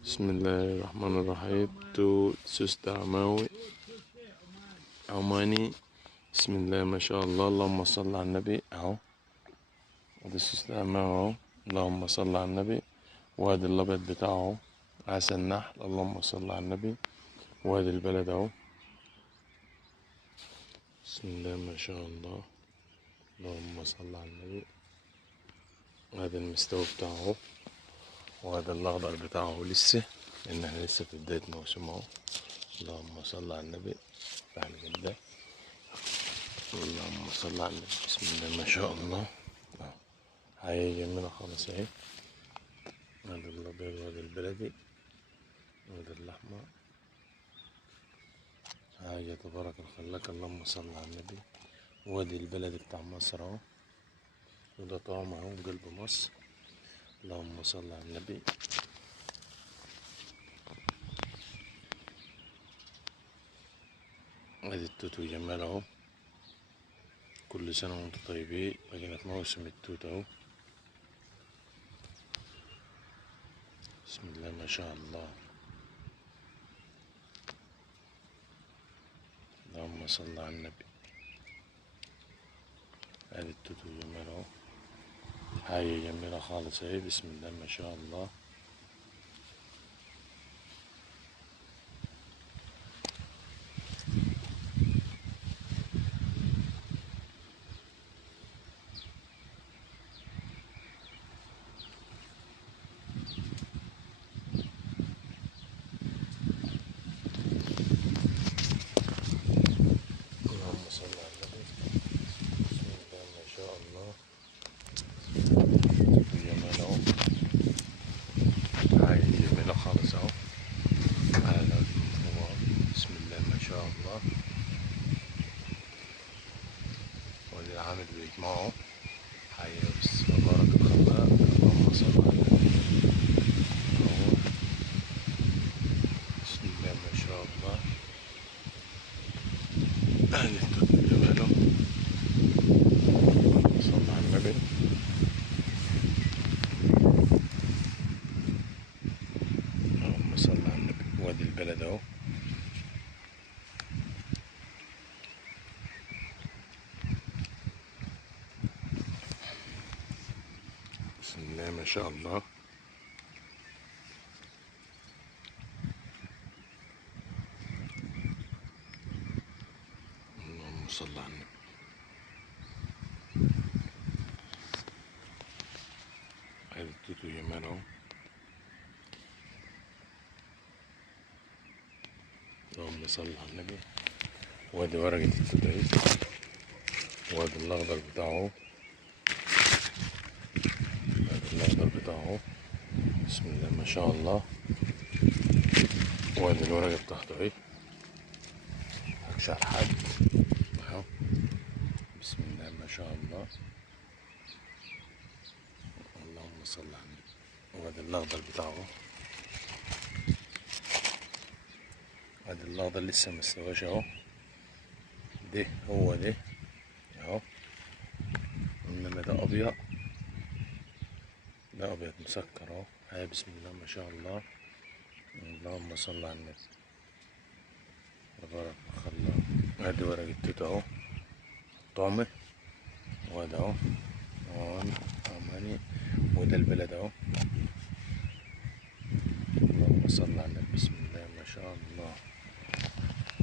بسم الله الرحمن الرحيم. تو سوسته عماني. بسم الله ما شاء الله، اللهم صل على النبي. اهو ادي السوسته عماوي اهو، اللهم صل على النبي. وادي الابيض بتاعه عسل النحل، اللهم صل على النبي. وادي البلد اهو، بسم الله ما شاء الله، اللهم صل على النبي. وادي المستوى بتاعه اهو، وهذا الاخضر بتاعه لسه، لان احنا لسه في بداية موسم اهو. اللهم صل على النبي. بعد كده اللهم صل على النبي، بسم الله ما شاء الله. حاجة جميلة خالص اهي. هذا الابيض وهذا البلدي وهذا الاحمر، حاجة تبارك الخلاق، اللهم صل على النبي. وادي البلد بتاع مصر اهو، وده طعم اهو قلب مصر، اللهم صل على النبي. ادي التوت جمال اهو، كل سنة وانتم طيبين، بقينا في موسم التوت اهو. بسم الله ما شاء الله، اللهم صل على النبي. ادي التوت جمال اهو، حاجة جميلة خالص اهي، بسم الله ما شاء الله. اللهم صل على النبي. بسم الله ما شاء الله، جمال اهو، حاجة جميلة خالص اهو. على الفوار، بسم الله ما شاء الله. وادي العامل بيجمعه، حاجة بس تبارك الخلاق، اللهم صل على النبي. اهو بسم الله ما شاء الله. اهل التوت جماله، صل على النبي. اللهم صل على النبي. وادي البلد اهو، بسم الله ما شاء الله. اللهم صل على النبي. ادي التوت جمال اهو، اللهم صل على النبي. وادي ورقة التوت اهي، وادي الاخضر بتاعه، وادي الاخضر بتاعه، بسم الله ما شاء الله. وادي الورقة بتاعته اهي، اكشر حد اهو، بسم الله ما شاء الله. اللهم صل على النبي. وادي الاخضر بتاعه، ادي الاخضر لسه مستواش اهو، ده هو ده اهو. انما ده ابيض، ده ابيض مسكر اهو. هاي بسم الله ما شاء الله، اللهم صل على النبي. تبارك الله. ادي ورق التوت اهو، طعمه، وده اهو عماني. وده البلد اهو، اللهم صل على النبي، بسم الله ما شاء الله.